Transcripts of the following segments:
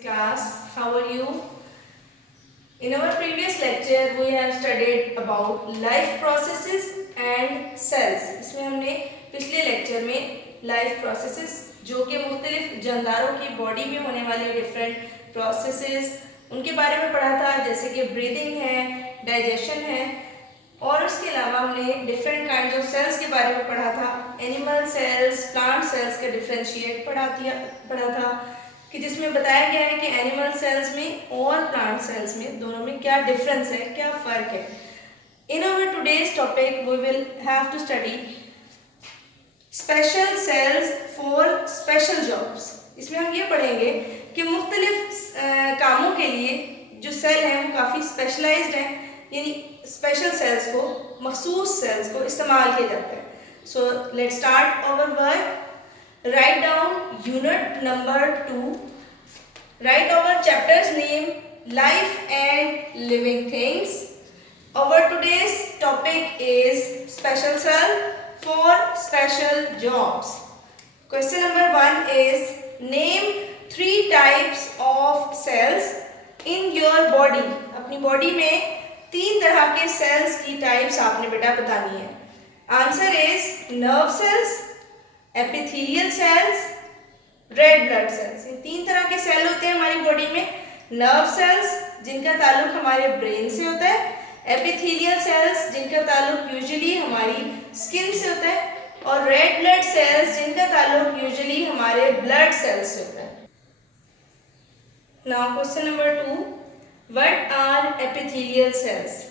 Class, how are you? In our previous lecture, we have studied about life processes and cells. इसमें हमने पिछले lecture में life processes जो कि मुख्तलिफ जानदारों की बॉडी में होने वाले डिफरेंट प्रोसेसेस उनके बारे में पढ़ा था, जैसे कि ब्रीदिंग है, डाइजेशन है, और उसके अलावा हमने डिफरेंट काइंड्स ऑफ सेल्स के बारे में पढ़ा था। एनिमल सेल्स, प्लांट सेल्स का डिफ्रेंशिएट पढ़ा था कि जिसमें बताया गया है कि एनिमल सेल्स में और प्लांट सेल्स में दोनों में क्या डिफरेंस है, क्या फ़र्क है। In our today's topic we will have to study special cells for special jobs. इसमें हम ये पढ़ेंगे कि मुख्तलिफ कामों के लिए जो सेल हैं वो काफ़ी स्पेशलाइज्ड हैं, यानी स्पेशल सेल्स को, मखसूस सेल्स को इस्तेमाल किया जाता है। So let's start our work. Write down unit number 2. Write our chapter's name, Life and Living Things. Our today's topic is special cell for special jobs. Question number 1 is name 3 types of cells in your body. अपनी body में 3 तरह के sales की types आपने बेटा बतानी है। Answer is nerve cells, epithelial cells, red blood sales. ये 3 तरह के सेल होते हैं हमारी बॉडी में। नर्व सेल्स जिनका ताल्लुक हमारे ब्रेन से होता है, एपिथेलियल सेल्स जिनका ताल्लुक यूजुअली हमारी स्किन से होता है, और रेड ब्लड सेल्स जिनका ताल्लुक यूजुअली हमारे ब्लड सेल्स से होता है। Now question number 2, what are epithelial cells?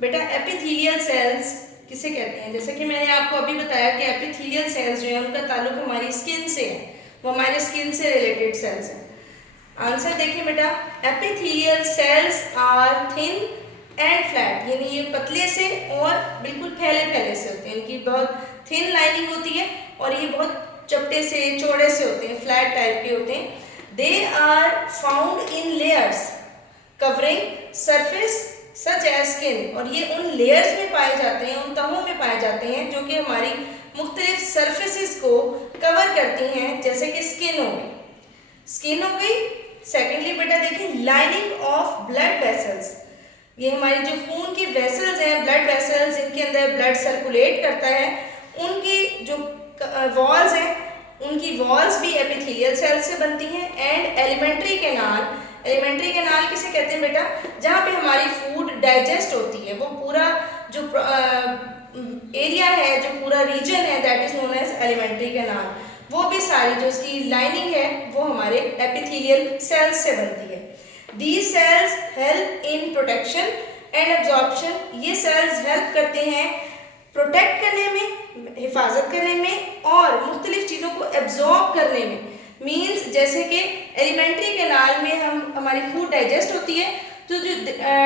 बेटा एपिथेलियल सेल्स किसे कहते हैं? जैसे कि मैंने आपको अभी बताया कि एपिथेलियल सेल्स जो है उनका ताल्लुक हमारी स्किन से है, वो हमारे स्किन से रिलेटेड सेल्स हैं। आंसर देखिए बेटा, epithelial cells are thin and flat, यानी ये पतले से और बिल्कुल फैले से होते हैं। इनकी बहुत थिन लाइनिंग होती है और ये बहुत चपटे से, चौड़े से होते हैं, फ्लैट टाइप के होते हैं। They are found in layers covering surface such as skin, और ये उन लेयर्स में पाए जाते हैं, उन तहों में पाए जाते हैं जो कि हमारी मुख्तलिफ सरफेसेस को कवर करती हैं, जैसे कि स्किन हो गई। सेकेंडली बेटा देखिए, लाइनिंग ऑफ ब्लड वेसल्स, ये हमारी जो खून की वेसल्स हैं, ब्लड वेसल्स जिनके अंदर ब्लड सर्कुलेट करता है, उनकी जो वॉल्स हैं, उनकी वॉल्स भी एपिथेलियल सेल्स से बनती हैं। एंड एलिमेंट्री कैनाल किसे कहते हैं बेटा? जहाँ पे हमारी फूड डाइजेस्ट होती है, वो पूरा जो एरिया है, जो पूरा रीजन है, that is known as alimentary canal. वो भी सारी जो उसकी लाइनिंग है वो हमारे एपिथेलियल सेल्स से बनती है। These cells help in protection and absorption. ये सेल्स हेल्प करते हैं प्रोटेक्ट करने में, हिफाजत करने में, और मुख्तलिफ चीज़ों को एब्जॉर्ब करने में। मीन्स जैसे कि एलिमेंट्री कैनाल में हमारी फूड डाइजेस्ट होती है, तो जो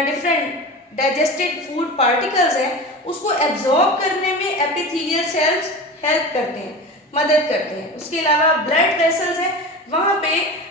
डिफरेंट डाइजेस्टेड फूड पार्टिकल्स हैं उसको एब्जॉर्ब करने में एपिथेलियल सेल्स हेल्प करते हैं, मदद करते हैं। उसके अलावा ब्लड वेसल्स हैं, वहाँ पे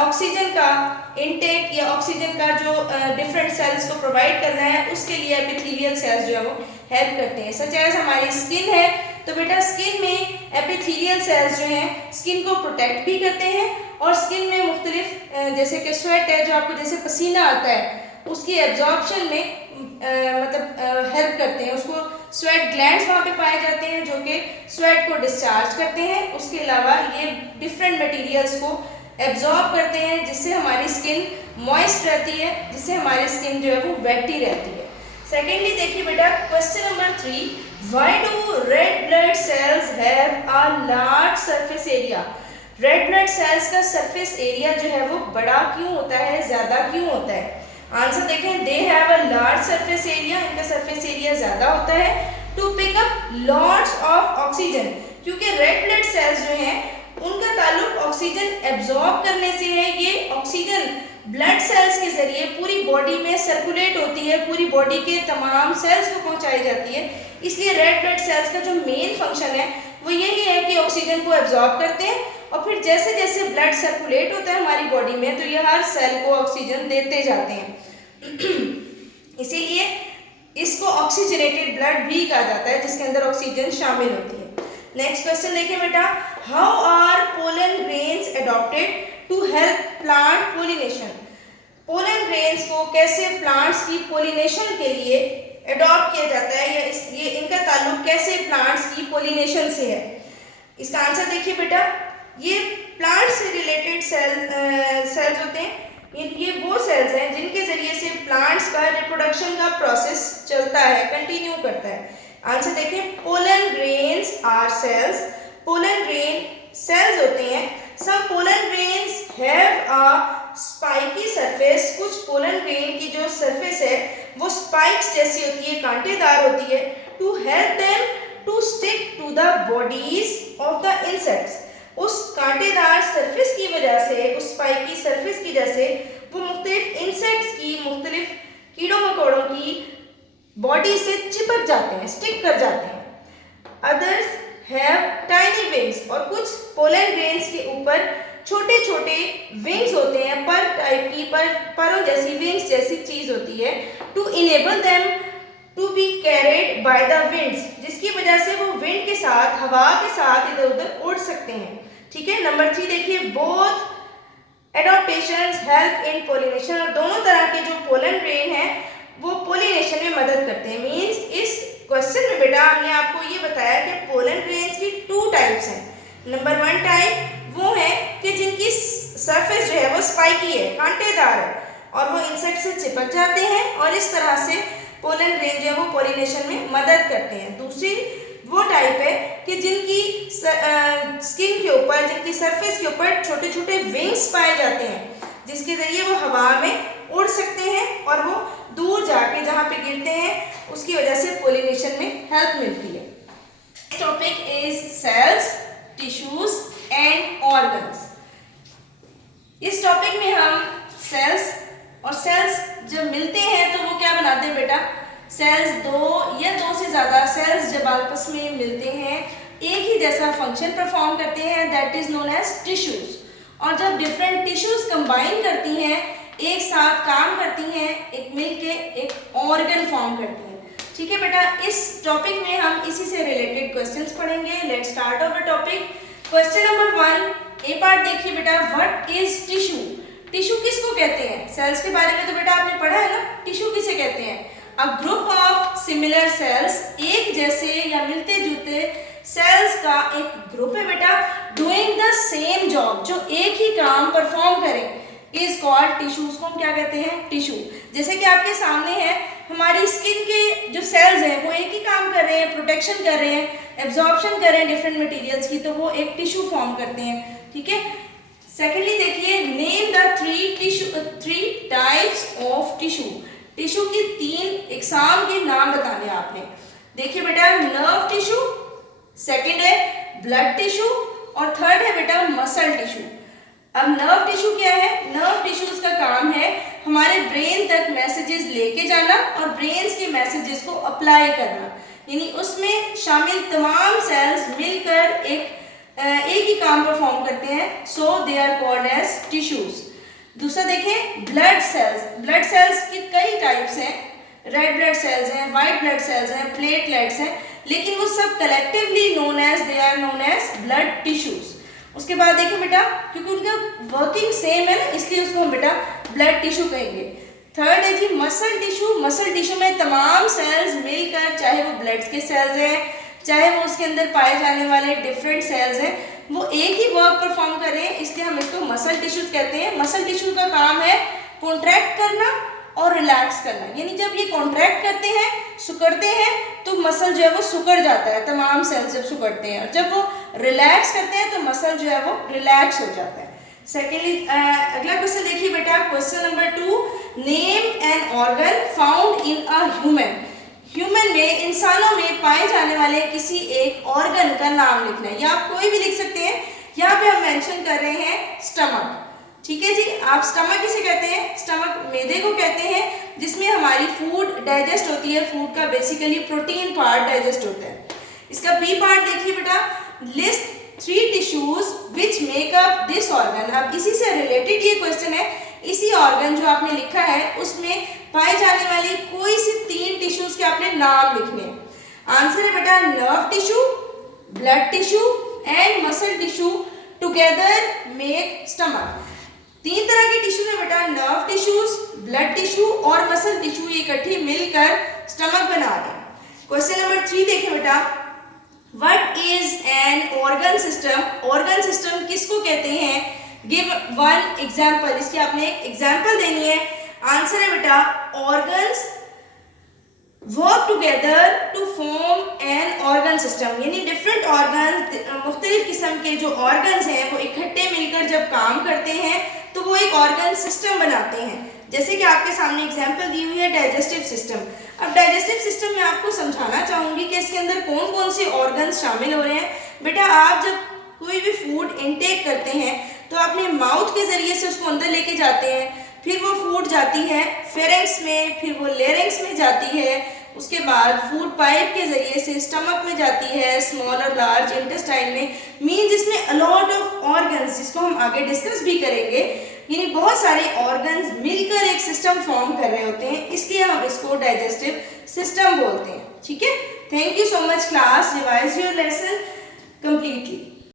ऑक्सीजन का इनटेक या ऑक्सीजन का जो डिफरेंट सेल्स को प्रोवाइड करना है, उसके लिए एपिथेलियल सेल्स जो है वो हेल्प करते हैं। सच एज हमारी स्किन है, तो बेटा स्किन में एपिथेलियल सेल्स जो हैं स्किन को प्रोटेक्ट भी करते हैं, और स्किन में मुख्तलिफ जैसे कि स्वेट है, जो आपको जैसे पसीना आता है, उसकी एब्जॉर्प्शन में हेल्प करते हैं। उसको स्वेट ग्लैंड्स वहाँ पे पाए जाते हैं जो कि स्वेट को डिस्चार्ज करते हैं। उसके अलावा ये डिफरेंट मटेरियल्स को एब्जॉर्ब करते हैं, जिससे हमारी स्किन मॉइस्ट रहती है, जिससे हमारी स्किन जो है वो वेटी रहती है। सेकेंडली देखिए बेटा, question number 3, why do red blood cells have a large surface area? Red blood sales का सरफेस एरिया जो है वो बड़ा क्यों होता है, ज़्यादा क्यों होता है? आंसर देखें, they have a large surface area, इनका सरफेस एरिया ज़्यादा होता है to pick up lots of oxygen, क्योंकि रेड ब्लड सेल्स जो हैं उनका ताल्लुक ऑक्सीजन एब्जॉर्ब करने से है। ये ऑक्सीजन ब्लड सेल्स के जरिए पूरी बॉडी में सर्कुलेट होती है, पूरी बॉडी के तमाम सेल्स को पहुंचाई जाती है। इसलिए रेड ब्लड सेल्स का जो मेन फंक्शन है वो यही है कि ऑक्सीजन को एब्जॉर्ब करते हैं, और फिर जैसे जैसे ब्लड सर्कुलेट होता है हमारी बॉडी में, तो ये हर सेल को ऑक्सीजन देते जाते हैं। इसीलिए इसको ऑक्सीजनेटेड ब्लड भी कहा जाता है, जिसके अंदर ऑक्सीजन शामिल होती है। नेक्स्ट क्वेश्चन देखिए बेटा, how are pollen grains adopted to help plant pollination. Pollen grains को कैसे प्लांट्स की पोलिनेशन के लिए अडॉप्ट किया जाता है, या ये इनका ताल्लुक कैसे प्लांट्स की पोलिनेशन से है। इसका आंसर देखिए बेटा, ये प्लांट से रिलेटेड सेल्स होते हैं। ये वो सेल्स हैं जिनके जरिए से प्लांट्स का रिप्रोडक्शन का प्रोसेस चलता है, कंटिन्यू करता है। आंसर देखिए, pollen grains are cells. Pollen grain cells होते हैं। Some pollen grains have a spiky surface. कुछ पोलन ग्रेन की जो सरफेस है वो स्पाइक्स जैसी होती है, कांटेदार होती है। To help them to stick to the bodies of the insects. उस कांटेदार सरफेस की वजह से, उस स्पाइकी सरफेस की वजह से वो मुख्तलिफ इंसेक्ट्स की, मुख्तलिफ कीड़ों मकोड़ों की बॉडी से चिपक जाते हैं, स्टिक कर जाते हैं। Others have tiny wings. और कुछ पोलन ग्रेन्स के ऊपर छोटे छोटे विंग्स होते हैं, पर टाइप की, परों जैसी, विंग्स जैसी चीज होती है। To enable them to be carried by the winds, जिसकी वजह से वो विंड के साथ, हवा के साथ इधर उधर उड़ सकते हैं। ठीक है। नंबर 3 देखिए, both adaptations help in pollination. और दोनों तरह के जो पोलन ग्रेन है वो पोलिनेशन में मदद करते हैं। मीन्स इस क्वेश्चन में बेटा हमने आपको ये बताया कि पोलन ग्रेन्स की 2 टाइप्स हैं। नंबर 1 टाइप वो है कि जिनकी सरफेस जो है वो स्पाइकी है, कांटेदार है, और वो इंसेक्ट से चिपक जाते हैं और इस तरह से पोलन ग्रेन जो है वो पोलिनेशन में मदद करते हैं। दूसरी वो टाइप है कि जिनकी स्किन के ऊपर, जिनकी सरफेस के ऊपर छोटे छोटे विंग्स पाए जाते हैं, जिसके जरिए वो हवा में उड़ सकते हैं और वो दूर जाके जहाँ पे गिरते हैं उसकी वजह से पोलिनेशन में हेल्प मिलती है। Topic is cells, tissues and organs. इस टॉपिक में हम सेल्स और सेल्स जब मिलते हैं तो वो क्या बनाते हैं बेटा, सेल्स 2 या 2 से ज़्यादा सेल्स जब आपस में मिलते हैं एक ही जैसा फंक्शन परफॉर्म करते हैं, that is known as tissues. और जब डिफरेंट टिश्यूज कंबाइन करती हैं, एक साथ काम करती हैं, एक मिलके एक ऑर्गन फॉर्म करती हैं। ठीक है बेटा, इस टॉपिक में हम इसी से रिलेटेड क्वेश्चंस पढ़ेंगे। Let's start our topic. Question number 1 A part देखिए बेटा, व्हाट इज टिश्यू। टिश्यू किसको कहते हैं? सेल्स के बारे में तो बेटा आपने पढ़ा है ना, टिश्यू किसे कहते हैं? A group of similar sales, एक जैसे या मिलते जुलते सेल्स का एक ग्रुप है बेटा, डूइंग द सेम जॉब, जो एक ही काम परफॉर्म करें, इज कॉल्ड टिश्यू। उसको हम क्या कहते हैं? टिश्यू। जैसे कि आपके सामने है, हमारी स्किन के जो सेल्स हैं वो एक ही काम कर रहे हैं, प्रोटेक्शन कर रहे हैं, एब्जॉर्प्शन कर रहे हैं डिफरेंट मटेरियल्स की, तो वो एक टिश्यू फॉर्म करते हैं। ठीक है। सेकेंडली देखिए, name the 3 types of tissue. Tissue की 3 इकसाम के नाम बताने आपने। देखिए बेटा, नर्व टिश्यू, सेकेंड है ब्लड टिश्यू, और थर्ड है बेटा मसल टिश्यू। अब नर्व टिश्यू क्या है? नर्व टिश्यूज का काम है हमारे ब्रेन तक मैसेजेस लेके जाना और ब्रेन्स के मैसेजेस को अप्लाई करना, यानी उसमें शामिल तमाम सेल्स मिलकर एक ही काम परफॉर्म करते हैं, so they are called as tissues. दूसरा देखें, ब्लड सेल्स। ब्लड सेल्स की कई टाइप्स हैं, रेड ब्लड सेल्स हैं, वाइट ब्लड सेल्स हैं, प्लेटलेट्स हैं, लेकिन वो सब collectively known as, they are known as blood tissues. उसके बाद देखिए बेटा, क्योंकि उनका वर्किंग सेम है ना, इसलिए उसको हम बेटा ब्लड टिश्यू कहेंगे। थर्ड है जी मसल टिश्यू। मसल टिश्यू में तमाम सेल्स मिलकर, चाहे वो ब्लड के सेल्स हैं, चाहे वो उसके अंदर पाए जाने वाले डिफरेंट सेल्स हैं, वो एक ही वर्क परफॉर्म कर रहे हैं, इसलिए हम इसको मसल टिश्यूज कहते हैं। मसल टिश्यू का काम है कॉन्ट्रैक्ट करना और रिलैक्स करना, यानी जब ये कॉन्ट्रैक्ट करते हैं, सिकुड़ते हैं, तो मसल जो है वो सिकुड़ जाता है, तमाम सेल्स जब सिकुड़ते हैं, और जब वो रिलैक्स करते हैं तो मसल जो है वो रिलैक्स हो जाता है। सेकेंडली अगला क्वेश्चन देखिए बेटा, question number 2, name an organ found in a human. Human में, इंसानों में पाए जाने वाले किसी एक ऑर्गन का नाम लिखना है, या आप कोई भी लिख सकते हैं। यहाँ पे हम मेंशन कर रहे हैं स्टमक। ठीक है जी, आप स्टमक किसे कहते हैं? स्टमक मैदे को कहते हैं, जिसमें हमारी फूड डाइजेस्ट होती है, फूड का बेसिकली प्रोटीन पार्ट डाइजेस्ट होता है। इसका बी पार्ट देखिए बेटा, list 3 tissues which make up this organ. अब इसी से रिलेटेड ये क्वेश्चन है, इसी ऑर्गन जो आपने लिखा है उसमें पाए जाने वाली कोई सी 3 टिश्यूज के आपने नाम लिखने हैं। आंसर है बेटा nerve tissue, blood tissue and muscle tissue together make stomach. 3 तरह के टिश्यू है बेटा, नर्व टिश्यूज, ब्लड टिश्यू और मसल टिश्यू, ये इकट्ठे मिलकर स्टमक बना रहे हैं। क्वेश्चन नंबर 3 देखें बेटा, what is an organ system? Organ system किसको कहते हैं? गिव वन एग्जाम्पल, इसकी आपने एक एग्जाम्पल देनी है। आंसर है बेटा, organs work together to form an organ system, यानी डिफरेंट ऑर्गन, मुख्तलिफ किस्म के जो ऑर्गन्स हैं वो इकट्ठे मिलकर जब काम करते हैं तो वो एक ऑर्गन सिस्टम बनाते हैं। जैसे कि आपके सामने एग्जांपल दी हुई है डाइजेस्टिव सिस्टम। अब डाइजेस्टिव सिस्टम में आपको समझाना चाहूँगी कि इसके अंदर कौन कौन से ऑर्गन्स शामिल हो रहे हैं। बेटा आप जब कोई भी फूड इनटेक करते हैं तो अपने माउथ के ज़रिए से उसको अंदर लेके जाते हैं, फिर वो फूड जाती है फेरेंक्स में, फिर वो लेरेंक्स में जाती है, उसके बाद फूड पाइप के ज़रिए से स्टमक में जाती है, स्मॉल और लार्ज इंटेस्टाइन में। मीन्स इसमें अलॉट ऑफ ऑर्गन्स, जिसको हम आगे डिस्कस भी करेंगे, यानी बहुत सारे ऑर्गन्स मिलकर एक सिस्टम फॉर्म कर रहे होते हैं, इसलिए हम इसको डाइजेस्टिव सिस्टम बोलते हैं। ठीक है, thank you so much class, revise your lesson completely.